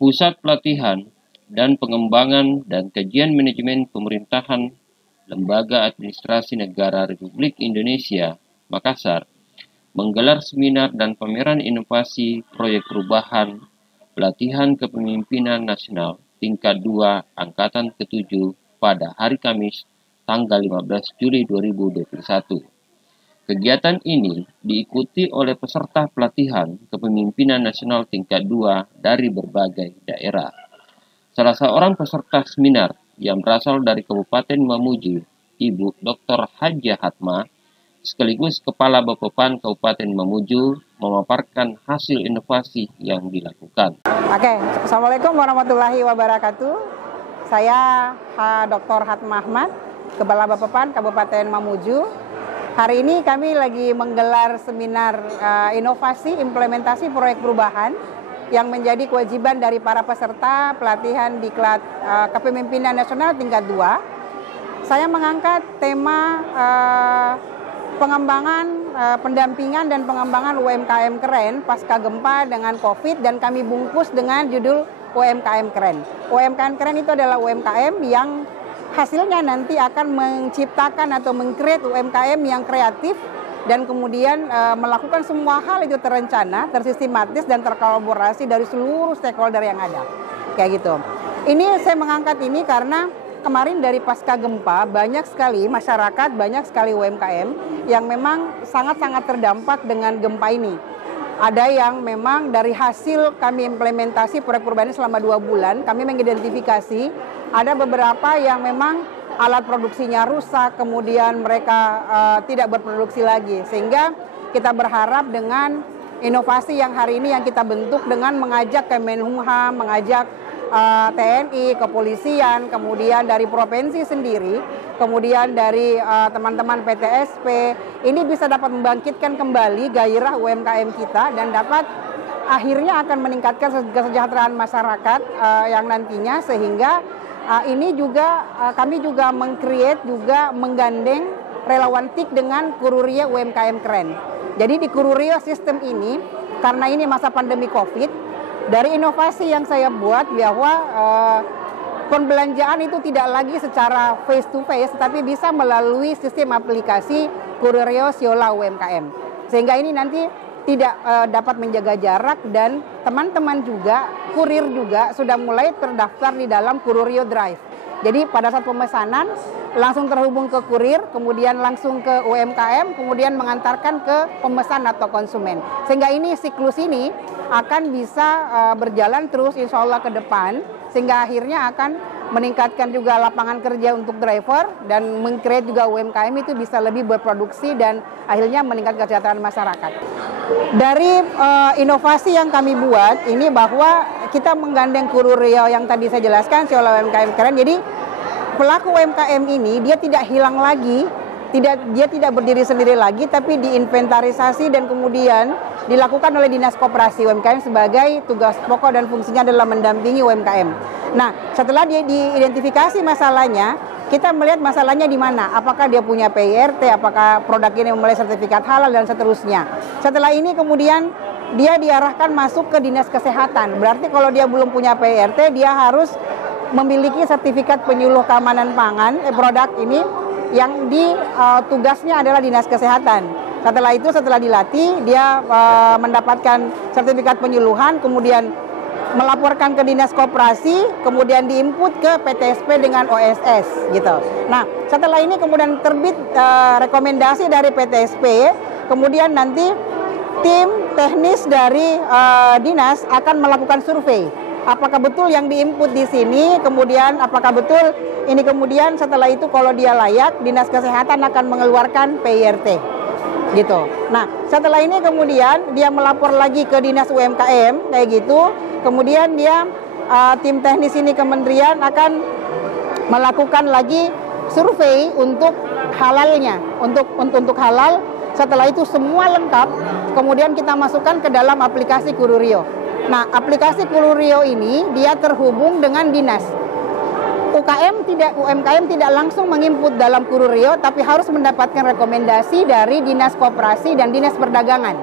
Pusat Pelatihan dan Pengembangan dan Kajian Manajemen Pemerintahan Lembaga Administrasi Negara Republik Indonesia, Makassar, menggelar seminar dan pameran inovasi proyek perubahan pelatihan kepemimpinan nasional tingkat 2 Angkatan ke-7 pada hari Kamis, tanggal 15 Juli 2021. Kegiatan ini diikuti oleh peserta pelatihan kepemimpinan nasional tingkat 2 dari berbagai daerah. Salah seorang peserta seminar yang berasal dari Kabupaten Mamuju, Ibu Dr. Hajah Hatma, sekaligus Kepala Bappepan Kabupaten Mamuju, memaparkan hasil inovasi yang dilakukan. Oke, Assalamualaikum warahmatullahi wabarakatuh. Saya Dr. Hatma Ahmad, Kepala Bappepan Kabupaten Mamuju. Hari ini kami lagi menggelar seminar inovasi implementasi proyek perubahan yang menjadi kewajiban dari para peserta pelatihan Diklat Kepemimpinan Nasional tingkat 2. Saya mengangkat tema pengembangan, pendampingan dan pengembangan UMKM keren pasca gempa dengan COVID, dan kami bungkus dengan judul UMKM keren. UMKM keren itu adalah UMKM yang hasilnya nanti akan menciptakan atau meng-create UMKM yang kreatif dan kemudian melakukan semua hal itu terencana, tersistematis dan terkolaborasi dari seluruh stakeholder yang ada. Kayak gitu. Ini saya mengangkat ini karena kemarin dari pasca gempa banyak sekali masyarakat, banyak sekali UMKM yang memang sangat-sangat terdampak dengan gempa ini. Ada yang memang dari hasil kami implementasi proyek perubahan selama 2 bulan, kami mengidentifikasi ada beberapa yang memang alat produksinya rusak, kemudian mereka tidak berproduksi lagi. Sehingga kita berharap dengan inovasi yang hari ini yang kita bentuk dengan mengajak Kemenhumham, mengajak TNI, kepolisian, kemudian dari provinsi sendiri, kemudian dari teman-teman PTSP, ini bisa dapat membangkitkan kembali gairah UMKM kita dan dapat akhirnya akan meningkatkan kesejahteraan masyarakat yang nantinya, sehingga ini juga kami juga meng-create, juga menggandeng relawan TIK dengan Kururio UMKM Keren. Jadi di Kururio sistem ini, karena ini masa pandemi COVID, dari inovasi yang saya buat bahwa pembelanjaan itu tidak lagi secara face to face, tapi bisa melalui sistem aplikasi Kururio Siola UMKM. Sehingga ini nanti tidak dapat menjaga jarak, dan teman-teman juga, kurir juga sudah mulai terdaftar di dalam Kururio Drive. Jadi pada saat pemesanan langsung terhubung ke kurir, kemudian langsung ke UMKM, kemudian mengantarkan ke pemesan atau konsumen. Sehingga ini siklus ini akan bisa berjalan terus insya Allah ke depan, sehingga akhirnya akan meningkatkan juga lapangan kerja untuk driver dan meng-create juga UMKM itu bisa lebih berproduksi dan akhirnya meningkatkan kesejahteraan masyarakat. Dari inovasi yang kami buat ini bahwa kita menggandeng Kururio yang tadi saya jelaskan, Siola UMKM Keren. Jadi pelaku UMKM ini dia tidak hilang lagi, dia tidak berdiri sendiri lagi, tapi diinventarisasi dan kemudian dilakukan oleh Dinas Koperasi UMKM sebagai tugas pokok dan fungsinya adalah mendampingi UMKM. Nah, setelah dia diidentifikasi masalahnya, kita melihat masalahnya di mana. Apakah dia punya PIRT, apakah produk ini memiliki sertifikat halal dan seterusnya. Setelah ini kemudian dia diarahkan masuk ke Dinas Kesehatan. Berarti kalau dia belum punya PIRT, dia harus memiliki sertifikat penyuluh keamanan pangan produk ini yang tugasnya adalah Dinas Kesehatan. Setelah itu, setelah dilatih, dia mendapatkan sertifikat penyuluhan, kemudian melaporkan ke Dinas Koperasi, kemudian diinput ke PTSP dengan OSS gitu. Nah, setelah ini kemudian terbit rekomendasi dari PTSP, kemudian nanti tim teknis dari dinas akan melakukan survei. Apakah betul yang diinput di sini, kemudian apakah betul ini, kemudian setelah itu kalau dia layak, Dinas Kesehatan akan mengeluarkan PIRT gitu. Nah, setelah ini kemudian dia melapor lagi ke Dinas UMKM kayak gitu. Kemudian dia tim teknis ini kementerian akan melakukan lagi survei untuk halalnya, untuk halal. Setelah itu semua lengkap, kemudian kita masukkan ke dalam aplikasi Kururio. Nah, aplikasi Kururio ini dia terhubung dengan dinas. UMKM tidak langsung menginput dalam Kururio, tapi harus mendapatkan rekomendasi dari Dinas Koperasi dan Dinas Perdagangan.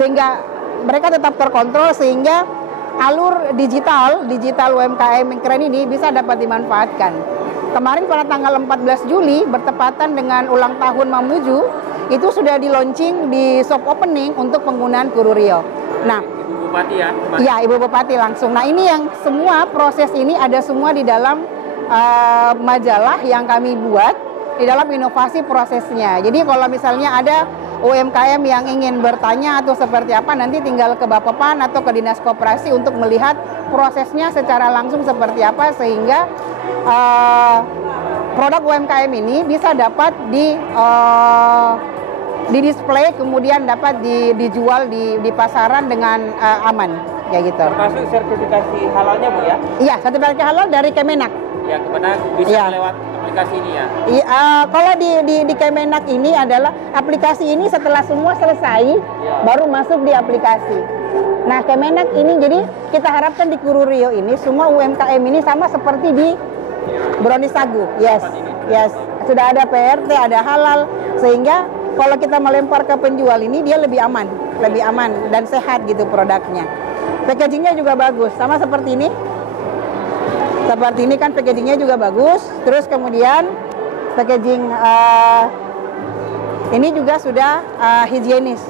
Sehingga mereka tetap terkontrol, sehingga alur digital UMKM yang keren ini bisa dapat dimanfaatkan. Kemarin pada tanggal 14 Juli bertepatan dengan ulang tahun Mamuju, itu sudah di launching di soft opening untuk penggunaan Kururio. Nah, Ibu Bupati ya? iya, Ibu Bupati langsung. Nah, ini yang semua proses ini ada semua di dalam majalah yang kami buat di dalam inovasi prosesnya. Jadi kalau misalnya ada UMKM yang ingin bertanya atau seperti apa, nanti tinggal ke Bappepan atau ke Dinas Koperasi untuk melihat prosesnya secara langsung seperti apa, sehingga produk UMKM ini bisa dapat di display, kemudian dapat dijual di pasaran dengan aman, kayak gitu. Termasuk sertifikasi halalnya, Bu ya? Iya, sertifikasi halal dari Kemenak. Ya, kemudian bisa Ya. lewat aplikasi ini ya? Kalau di Kemenak ini adalah aplikasi ini setelah semua selesai, baru masuk di aplikasi. Nah, Kemenak ini jadi kita harapkan di Kururio ini semua UMKM ini sama seperti di Brownies Sagu. Yes. Sudah ada PRT, ada halal, sehingga kalau kita melempar ke penjual ini dia lebih aman dan sehat gitu produknya. Packagingnya juga bagus, sama seperti ini. Seperti ini kan packagingnya juga bagus. Terus kemudian packaging ini juga sudah higienis.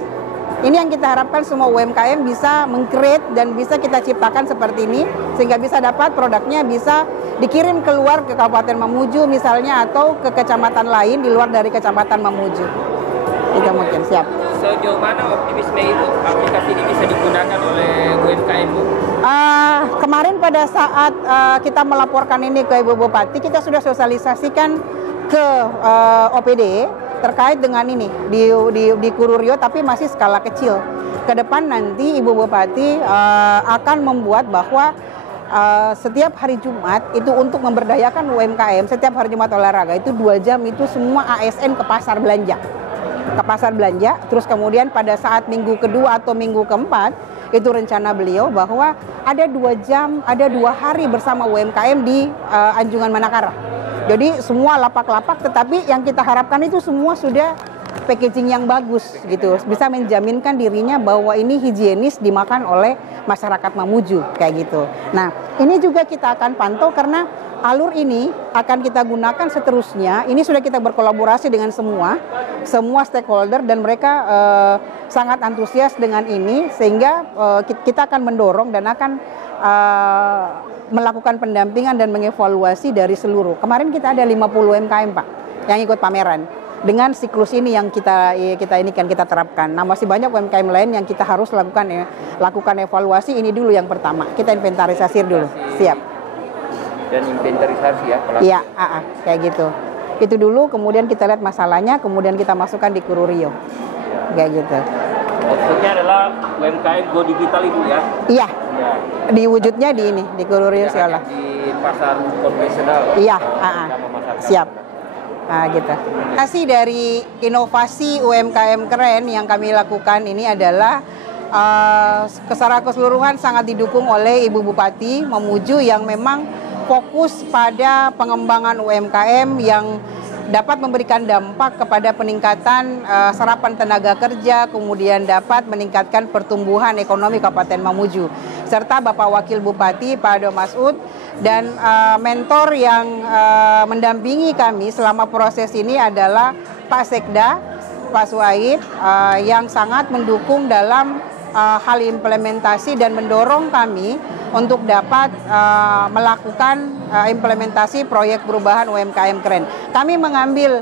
Ini yang kita harapkan semua UMKM bisa meng-create dan bisa kita ciptakan seperti ini, sehingga bisa dapat produknya bisa dikirim keluar ke Kabupaten Mamuju misalnya, atau ke kecamatan lain di luar dari Kecamatan Mamuju. Itu mungkin siap. Sejauh mana optimisme itu aplikasi ini bisa digunakan oleh UMKM, Bu? Kemarin pada saat kita melaporkan ini ke Ibu Bupati, kita sudah sosialisasikan ke OPD terkait dengan ini di Kururio, tapi masih skala kecil. Ke depan nanti Ibu Bupati akan membuat bahwa setiap hari Jumat itu untuk memberdayakan UMKM, setiap hari Jumat olahraga itu 2 jam itu semua ASN ke pasar belanja. Terus kemudian pada saat minggu kedua atau minggu keempat, itu rencana beliau bahwa ada 2 jam, ada 2 hari bersama UMKM di Anjungan Manakara. Jadi semua lapak-lapak, tetapi yang kita harapkan itu semua sudah packaging yang bagus gitu, bisa menjaminkan dirinya bahwa ini higienis dimakan oleh masyarakat Mamuju, kayak gitu. Nah, ini juga kita akan pantau karena alur ini akan kita gunakan seterusnya. Ini sudah kita berkolaborasi dengan semua stakeholder, dan mereka sangat antusias dengan ini, sehingga kita akan mendorong dan akan melakukan pendampingan dan mengevaluasi dari seluruh. Kemarin kita ada 50 UMKM, Pak, yang ikut pameran. Dengan siklus ini yang kita terapkan. Nah, masih banyak UMKM lain yang kita harus lakukan evaluasi. Ini dulu yang pertama, kita inventarisasi dulu. Siap. Dan inventarisasi ya? Iya, kayak gitu. Itu dulu, kemudian kita lihat masalahnya, kemudian kita masukkan di Kururio. Kayak gitu. Maksudnya adalah UMKM go digital itu ya? Iya. Diwujudnya di ini, di Kururio Siola. Di pasar konvensional. Iya, siap. Gitu. Hasil dari inovasi UMKM keren yang kami lakukan ini adalah secara keseluruhan sangat didukung oleh Ibu Bupati Mamuju yang memang fokus pada pengembangan UMKM yang dapat memberikan dampak kepada peningkatan serapan tenaga kerja, kemudian dapat meningkatkan pertumbuhan ekonomi Kabupaten Mamuju. Serta Bapak Wakil Bupati Pak Ado Masud dan mentor yang mendampingi kami selama proses ini adalah Pak Sekda, Pak Suaid, yang sangat mendukung dalam hal implementasi dan mendorong kami untuk dapat melakukan implementasi proyek perubahan UMKM keren. Kami mengambil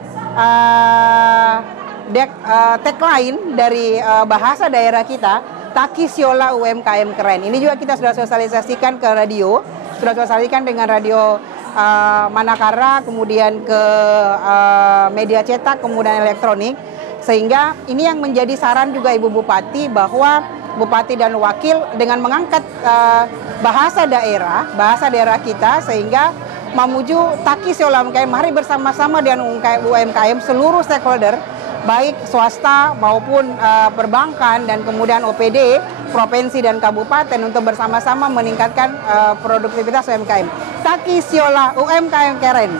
tagline dari bahasa daerah kita, Taki Siola UMKM keren. Ini juga kita sudah sosialisasikan ke radio, sudah sosialisasikan dengan radio Manakara, kemudian ke media cetak, kemudian elektronik. Sehingga ini yang menjadi saran juga Ibu Bupati bahwa Bupati dan Wakil dengan mengangkat bahasa daerah kita, sehingga Mamuju Taki Siola UMKM, mari bersama-sama dengan UMKM seluruh stakeholder, baik swasta maupun perbankan dan kemudian OPD, provinsi dan kabupaten untuk bersama-sama meningkatkan produktivitas UMKM. Taki Siola UMKM keren.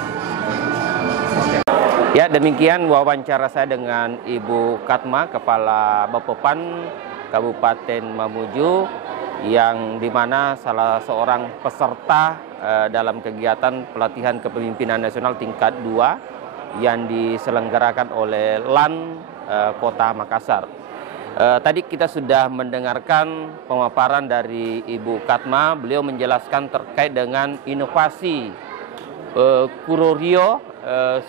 Ya, demikian wawancara saya dengan Ibu Katma, Kepala Bappepan Kabupaten Mamuju, yang dimana salah seorang peserta dalam kegiatan pelatihan kepemimpinan nasional tingkat 2 yang diselenggarakan oleh LAN Kota Makassar. Tadi kita sudah mendengarkan pemaparan dari Ibu Katma. Beliau menjelaskan terkait dengan inovasi Kurorio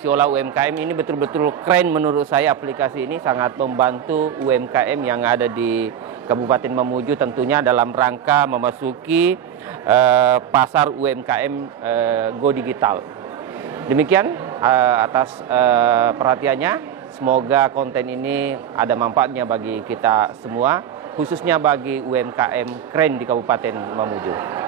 Siola UMKM ini betul-betul keren menurut saya. Aplikasi ini sangat membantu UMKM yang ada di Kabupaten Mamuju tentunya dalam rangka memasuki pasar UMKM Go Digital. Demikian atas perhatiannya. Semoga konten ini ada manfaatnya bagi kita semua, khususnya bagi UMKM keren di Kabupaten Mamuju.